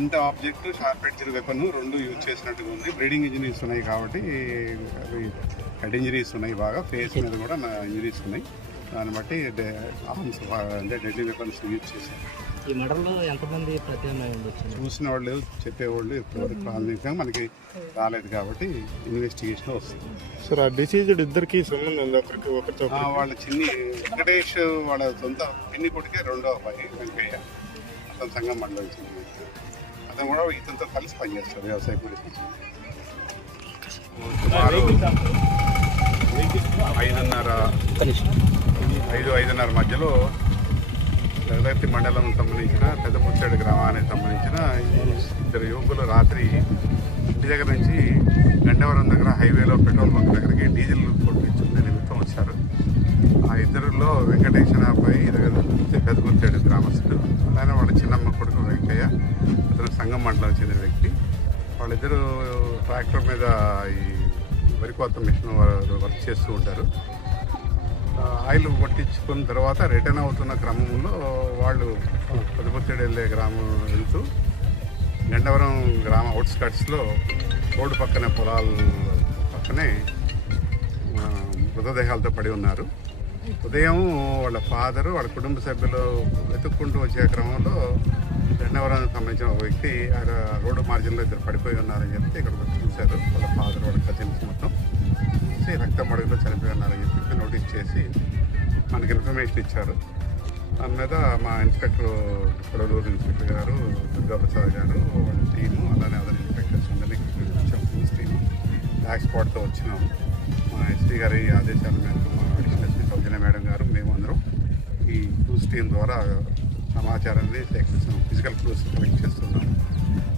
Blunt object sharp edged weapon రెండు use చేసినట్టుగా ఉంది. బ్లీడింగ్ ఇంజరీస్ ఉన్నాయి కాబట్టి అవి హెడ్ ఇంజరీస్ ఉన్నాయి, బాగా ఫేస్ మీద కూడా ఇంజరీస్ ఉన్నాయి. దాన్ని బట్టి ఆర్మ్స్ అంటే డెడ్లీ వెపన్స్ యూజ్ చేశారు. ఈ మర్డర్లో ఎంతమంది ప్రత్యామ్నాయం ఉండొచ్చు? చూసిన వాళ్ళు చెప్పేవాళ్ళు ఇప్పటివరకు ప్రాథమికంగా మనకి రాలేదు కాబట్టి ఇన్వెస్టిగేషన్ వస్తుంది. సార్ ఆ డిసీజ్డ్ ఇద్దరికి సంబంధం ఉంది ఒకరితో? వాళ్ళ చిన్ని వెంకటేష్ వాళ్ళ సొంత పిన్ని కొడుకే రెండో అబ్బాయి వెంకయ్య, అతను సంఘం మండలం చెందిన వ్యక్తి. అతను కూడా ఇతనితో కలిసి పనిచేస్తారు వ్యవసాయ కూలి. సుమారు 5:30 మధ్యలో జగదత్తి మండలం సంబంధించిన పెద్దపుచ్చేడు గ్రామానికి సంబంధించిన ఇద్దరు యువకులు రాత్రి ఇంటి దగ్గర నుంచి గండవరం దగ్గర హైవేలో పెట్రోల్ బంక్ దగ్గరికి డీజిల్ కొట్టించుకునే నిమిత్తం వచ్చారు. ఆ ఇద్దరులో వెంకటేష్ అనే అబ్బాయి పెద్దపుచ్చేడు గ్రామస్తుడు, అలానే వాళ్ళ చిన్నమ్మ కొడుకు వెంకయ్య, అతను సంఘం మండలం చెందిన వ్యక్తి. వాళ్ళిద్దరూ ట్రాక్టర్ మీద ఈ వరి కోత మిషన్ వర్క్ చేస్తూ ఉంటారు. ఆయిల్ కొట్టించుకున్న తర్వాత రిటర్న్ అవుతున్న క్రమంలో వాళ్ళు పెద్దపుత్తేడు వెళ్ళే గ్రామం వెళ్తూ గండవరం గ్రామ అవుట్స్కట్స్లో రోడ్డు పక్కన పొలాల పక్కనే మృతదేహాలతో పడి ఉన్నారు. ఉదయం వాళ్ళ ఫాదరు వాళ్ళ కుటుంబ సభ్యులు వెతుక్కుంటూ వచ్చే క్రమంలో గండవరం సంబంధించిన ఒక వ్యక్తి రోడ్డు మార్జిన్లో ఇద్దరు పడిపోయి ఉన్నారని చెప్తే ఇక్కడికి వచ్చి చూశారు. వాళ్ళ ఫాదర్ వాళ్ళ కజిన్స్ మొత్తం చూసి రక్తం మడుగులో చనిపోయి ఉన్నారని చెప్పి నోటీస్ చేసి మనకి ఇన్ఫర్మేషన్ ఇచ్చారు. దాని మీద మా ఇన్స్పెక్టర్ కొడలూరు ఇన్స్పెక్టర్ గారు, దుర్గాప్రసాద్ గారు, వాళ్ళ టీము, అలానే అదర్ ఇన్స్పెక్టర్స్ అందరినీ వచ్చాము. పోలీస్ టీము బ్లాక్ స్పాట్తో వచ్చినాము. మా ఎస్పీ గారి ఆదేశాల మేరకు మా అడిషనల్ ఎస్పీ సౌజన్య మేడం గారు మేము అందరం ఈ క్రూస్ టీం ద్వారా సమాచారాన్ని సేకరిస్తున్నాం, ఫిజికల్ క్లూస్ కలెక్ట్ చేస్తున్నాం.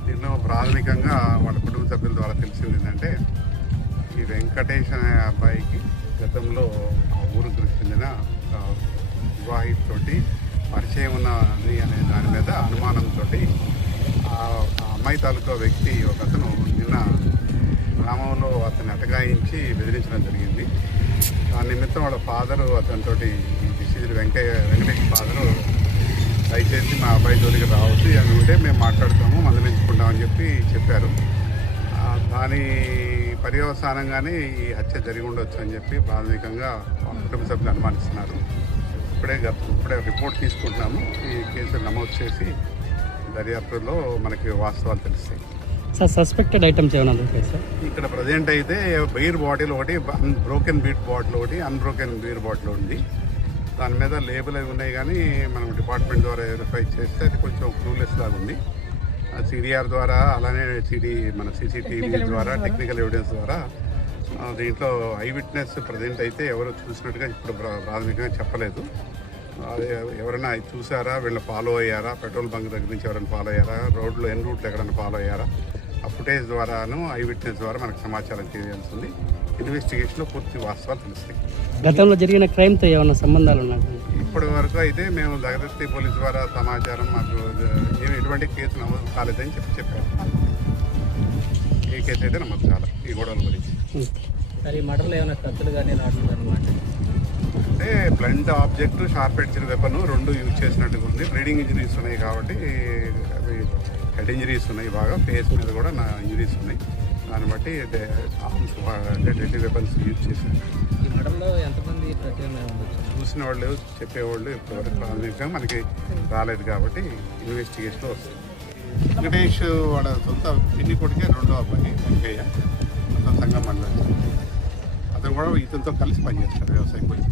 దీనిలో ప్రాథమికంగా వాళ్ళ కుటుంబ సభ్యుల ద్వారా తెలిసింది ఏంటంటే ఈ వెంకటేష్ అనే అబ్బాయికి గతంలో ఆ ఊరికి చెందిన వివాహితోటి పరిచయం ఉన్నది అనే దాని మీద అనుమానంతో ఆ అమ్మాయి తాలూకా వ్యక్తి ఒక అతను నిన్న గ్రామంలో అతన్ని అటకాయించి బెదిరించడం జరిగింది. దాని నిమిత్తం వాళ్ళ ఫాదరు అతనితో ఈ డిసీజ్డ్ వెంకటేష్ ఫాదరు దయచేసి మా అబ్బాయి జోలికి రావద్దు అని ఉంటే మేము మాట్లాడుతాము, మందలించుకుంటామని చెప్పారు. దాని పర్యవసానంగానే ఈ హత్య జరిగి ఉండొచ్చు అని చెప్పి ప్రాథమికంగా కుటుంబ సభ్యులు అనుమానిస్తున్నారు. ఇప్పుడే రిపోర్ట్ తీసుకుంటున్నాము. ఈ కేసు నమోదు చేసి దర్యాప్తులో మనకి వాస్తవాలు తెలుస్తాయి. సార్ సస్పెక్టెడ్ ఐటమ్స్ ఏమైనా దొరికాయి సార్? ఇక్కడ ప్రజెంట్ అయితే బీర్ బాటిల్ ఒకటి, బ్రోకెన్ బీట్ బాటిల్ ఒకటి, అన్బ్రోకెన్ బీర్ బాటిల్ ఉంది. దాని మీద లేబుల్ అవి ఉన్నాయి కానీ మనం డిపార్ట్మెంట్ ద్వారా వెరిఫై చేస్తే అది కొంచెం క్లూలెస్ లాగా ఉంది. సిడిఆర్ ద్వారా అలానే మన సీసీటీవీ ద్వారా టెక్నికల్ ఎవిడెన్స్ ద్వారా దీంట్లో ఐ విట్నెస్ ప్రజెంట్ అయితే ఎవరు చూసినట్టుగా ఇప్పుడు ప్రాథమికంగా చెప్పలేదు. ఎవరైనా చూసారా, వీళ్ళు ఫాలో అయ్యారా, పెట్రోల్ బంక్ దగ్గర నుంచి ఎవరైనా ఫాలో అయ్యారా, రోడ్లో ఎన్ రూట్లో ఎక్కడైనా ఫాలో అయ్యారా, ఆ ఫుటేజ్ ద్వారాను ఐ విట్నెస్ ద్వారా మనకు సమాచారం తెలియాల్సింది. ఇన్వెస్టిగేషన్లో పూర్తి వాస్తవాలు తెలుస్తాయి. గతంలో జరిగిన క్రైమ్తో ఏమైనా సంబంధాలు ఉన్నాయి? ఇప్పటి వరకు అయితే మేము జగదత్తి పోలీస్ ద్వారా సమాచారం మాకు ఎటువంటి కేసు నమోదు కాలేదని చెప్పారు. ఏ కేసు అయితే నమోదు కాలేదు ఈ గొడవల గురించి. ఈ మర్డర్లో ఏమైనా కత్తులు కానీ రావడం అనమాట? అంటే blunt object sharp edged weapon రెండు యూజ్ చేసినట్టుగా ఉంది. బ్లీడింగ్ ఇంజరీస్ ఉన్నాయి కాబట్టి అవి హెడ్ ఇంజరీస్ ఉన్నాయి, బాగా ఫేస్ మీద కూడా ఇంజరీస్ ఉన్నాయి. దాన్ని బట్టి ఆర్మ్స్ అంటే డెడ్లీ వెపన్స్ యూజ్ చేశారు. ఈ మర్డర్లో ఎంతమంది ప్రత్యామ్నాయం ఉండొచ్చు? చూసిన వాళ్ళు చెప్పేవాళ్ళు ఇప్పటివరకు ప్రాథమికంగా మనకి రాలేదు కాబట్టి ఇన్వెస్టిగేషన్ వస్తుంది. వెంకటేష్ వాళ్ళ సొంత పిన్ని కొడుకే రెండో అబ్బాయి వెంకయ్య, అతను సంఘం మండలం. అతను కూడా ఇతనితో కలిసి పనిచేస్తారు వ్యవసాయ కూలి.